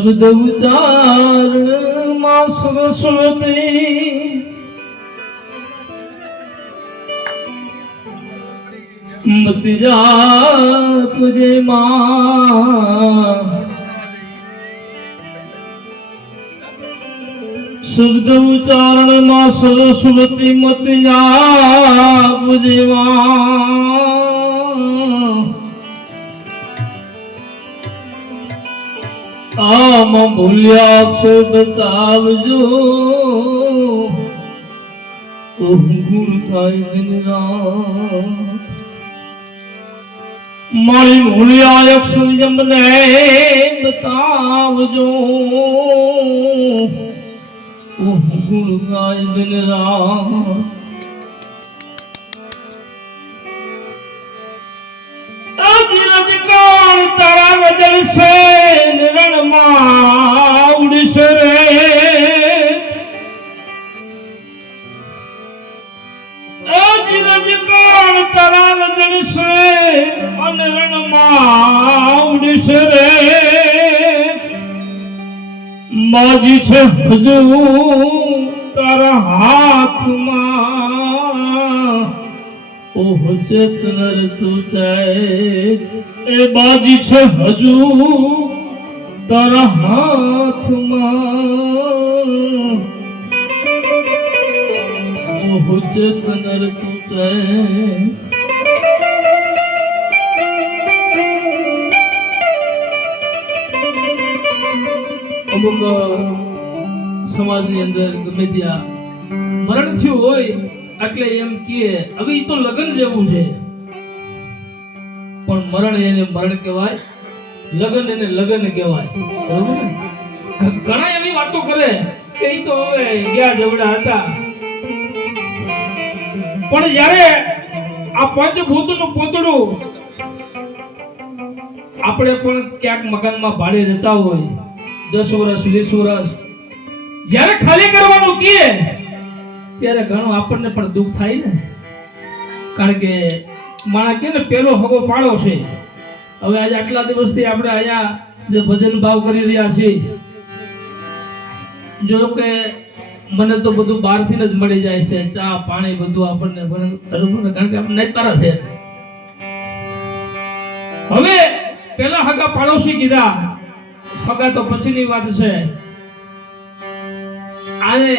શબ્દ ઉચ્ચારણમાં સરસ્વતી મત જાત જે માં શબ્દ ઉચ્ચારણમાં સરસ્વતી મત જાપ જે માં આમાં ભૂલ્યા અક્ષર બતાવજો ગુણ થાય દિન રાત મારી ભૂલ્યા અક્ષર જમને બતાવજો ગુણ ગાય દિન રાત રજકાળ તારા ગજલ સે રણમાં ઉડશે રે રજકાળ તારા ગજલ સે રણમાં ઉડશે રે માજી છે હજુ તારા હાથમાં ઓહ ચેતનર તું ચાય એ બાજી છે હજુ તારા હાથમાં ઓહ ચેતનર તું ચાય અમુક સમાજની અંદર ગમે ત્યાં મરણ થયું હોય એટલે એમ કે હવે ઈ તો લગ્ન જેવું છે પણ મરણ એને મરણ કહેવાય લગ્ન એને લગ્ન કહેવાય બરોબર ને ઘણા એવી વાતો કરે કે ઈ તો હવે ગયા જવડા હતા પણ જ્યારે આ પંચભૂતનું પોતડું આપણે પણ ક્યાંક મકાનમાં ભાડે રહેતા હોય 10 વર્ષ 20 વર્ષ જ્યારે ખાલી કરવાનું કહે ત્યારે ઘણું આપણને પણ દુઃખ થાય ને કારણ કે માણસ કે ને પેલો હગો પાડો છે હવે આજે આટલા દિવસથી આપણે અહીંયા જે ભજન ભાવ કરી રહ્યા છીએ જો કે મને તો બધું બહારથી જ મળી જાય છે ચા પાણી બધું આપણને કારણ કે આપણે નહીતરા છે હવે પેલા હગા પાડોશી કીધા હગા તો પછીની વાત છે આને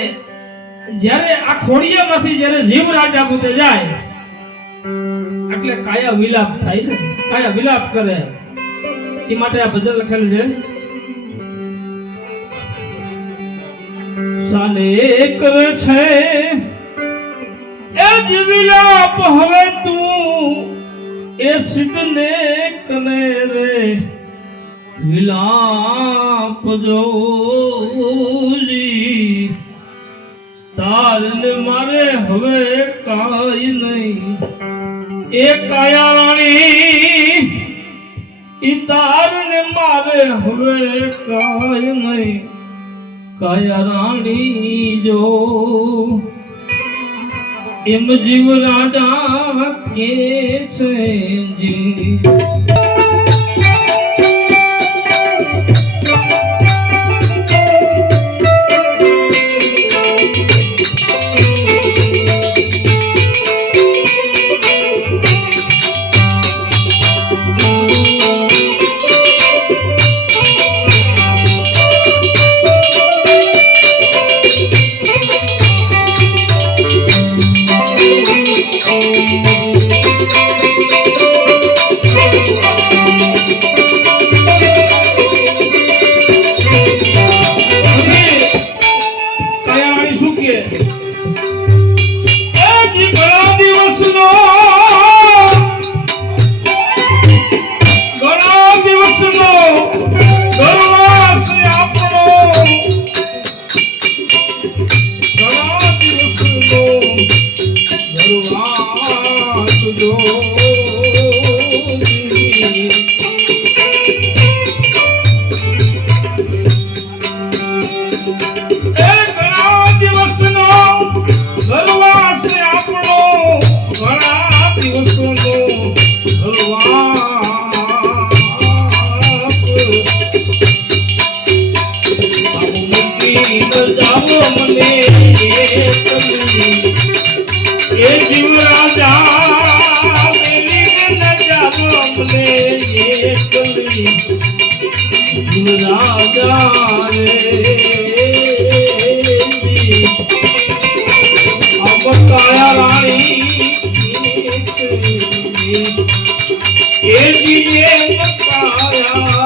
જ્યારે આ ખોડિયામાંથી જ્યારે જીવ રાજા પૂતે જાય એટલે કાયા વિલાપ થાય છે કાયા વિલાપ કરે એ માટે આ ભજન લખેલું છે સાને કરે છે એ જ વિલાપ હવે તું એ સિદ્ધને કને રે વિલાપ જોજી તારને મારે હવે કાઈ નહીં એ કાયા રાણી ઈ તારને મારે હવે કાઈ નહીં કાયા રાણી જો એમ જીવ રાજા કે છે જી આપને એકલી રાજા રે અમકાયા રાણી એ જીએ મકાયા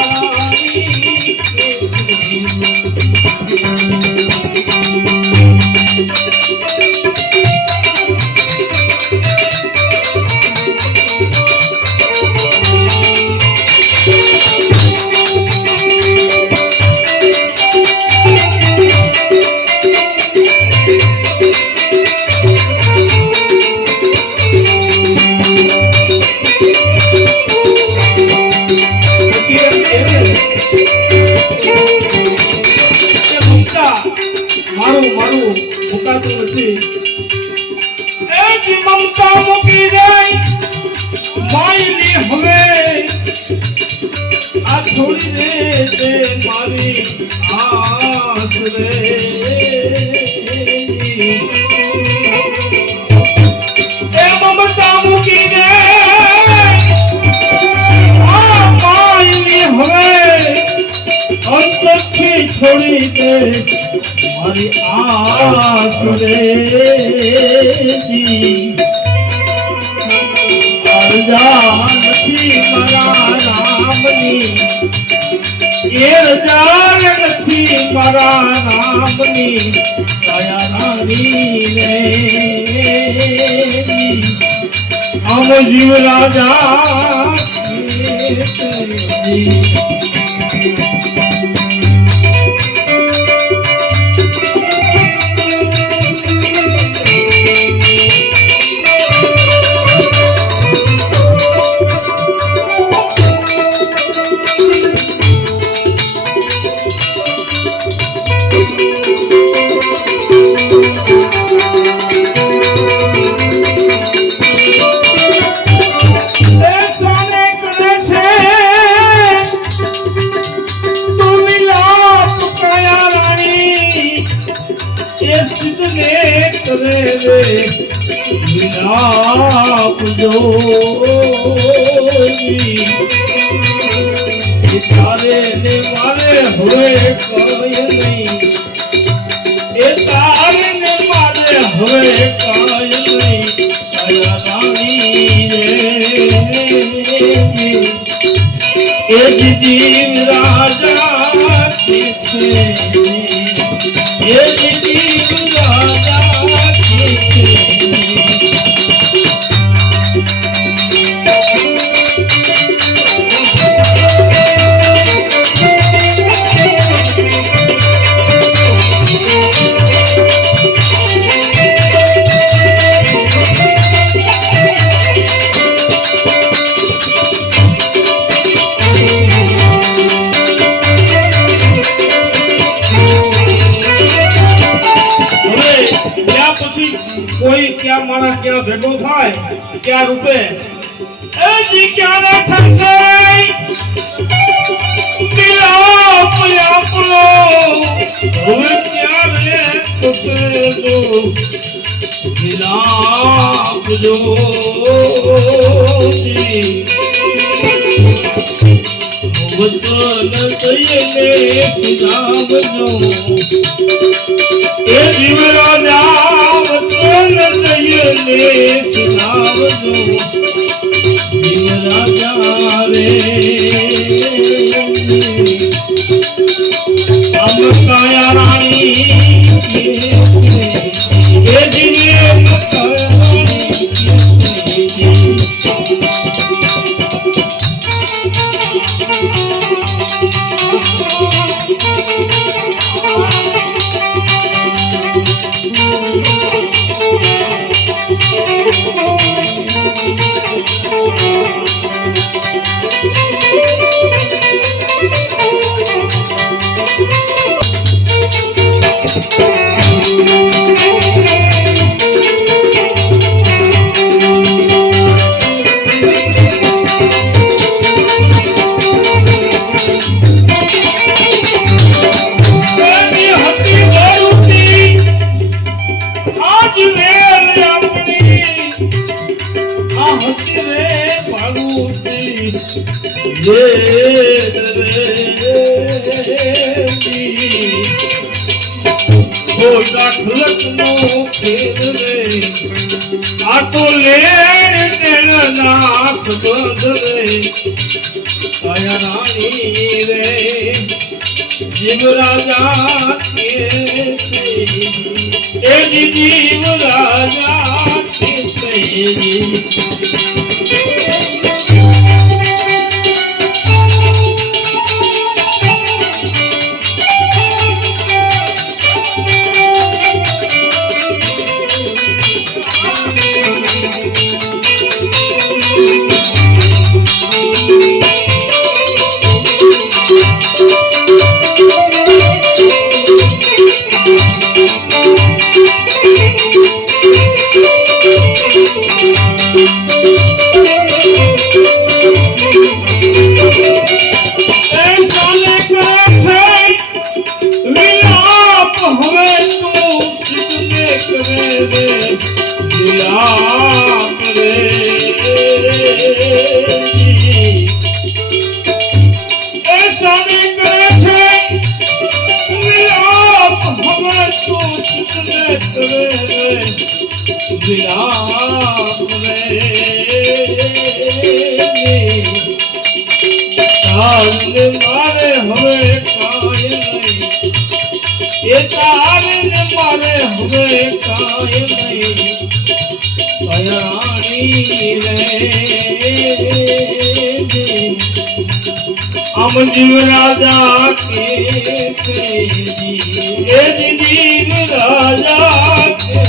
મારું મુકાતું નથી એ જી મમતા મૂકી દે માયલી હવે આ છોડી દે તે મારી આસ રે એ મમતા મૂકી દે આ માયલી હવે અંતરથી છોડી દે મારી આસ રે જી અરજા નથી મારા રામની એ રજા નથી મારા રામની દયા રાણી રે આમ જીવ રાજા વિલાપ જોઈ તારે ને મારે હવે કઈ નહીં એ તારે ને મારે હવે કઈ નહીં કયા રાણી રે એ જીવ રાજા છે એ જીવ રાજા છે કોઈ ક્યાં માણસ ક્યાં ભેગો થાય ક્યાં રૂપે એ જી ક્યારે થશે વિલાપ આપણો હવે ક્યારે થશે તો વિલાપ જોઈ વચન દઈને સુધાવજો એ જીવ રાજા વચન દઈને સુધાવજો જીવ રાજા રે અમ કાયા રાણી એ જીવ जीव राजा के जीव राजा के मारे हवे काय नहीं ये तारे मारे हवे काय नहीं कयाणी रे हम जीव राजा के जीव राजा के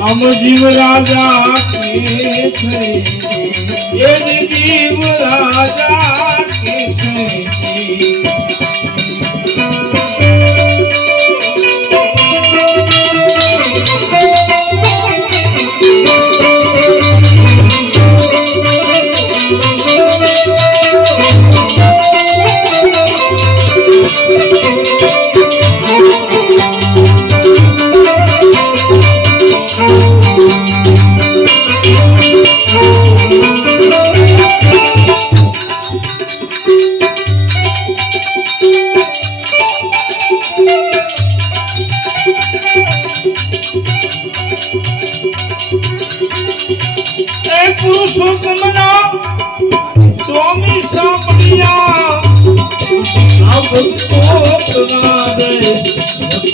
हम जीव राजा के ये जीव राजा के स्वामी सापड़िया अब तो दे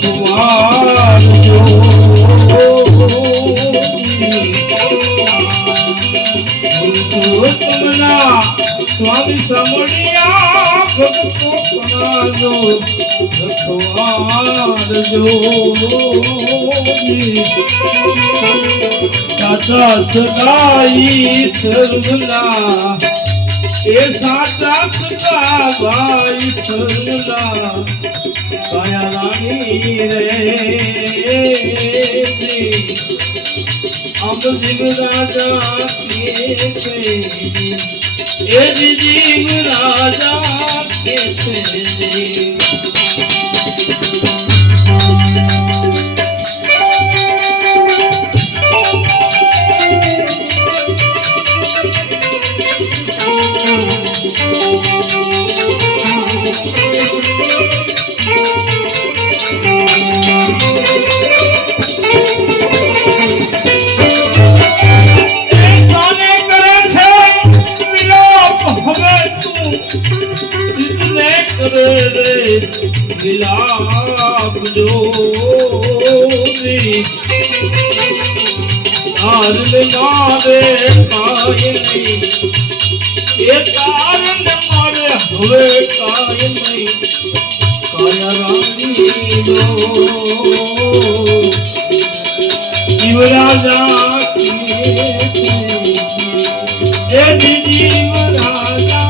कुमार जो तुमना स्वामी सापड़िया भक्तो दो कुमार जो दादा सदाई सर्वना એ સાચા સગા ભાઈ સંગલા કાયા રાણી રે અબ જીવ રાજા કે છે એ જીવ રાજા કે છે વિલાપ જોરી આર મારે કાય નહીં એ તારન મારે હવે કાય નહીં કાયા રાણી લો જીવરાજા એ જીવ રાજા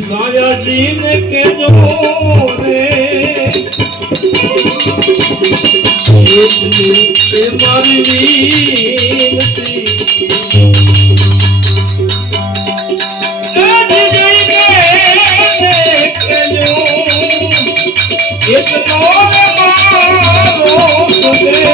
साया जी ने के जो रे मारी वीरती के जो एक नौन मारो सुने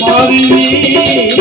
मारी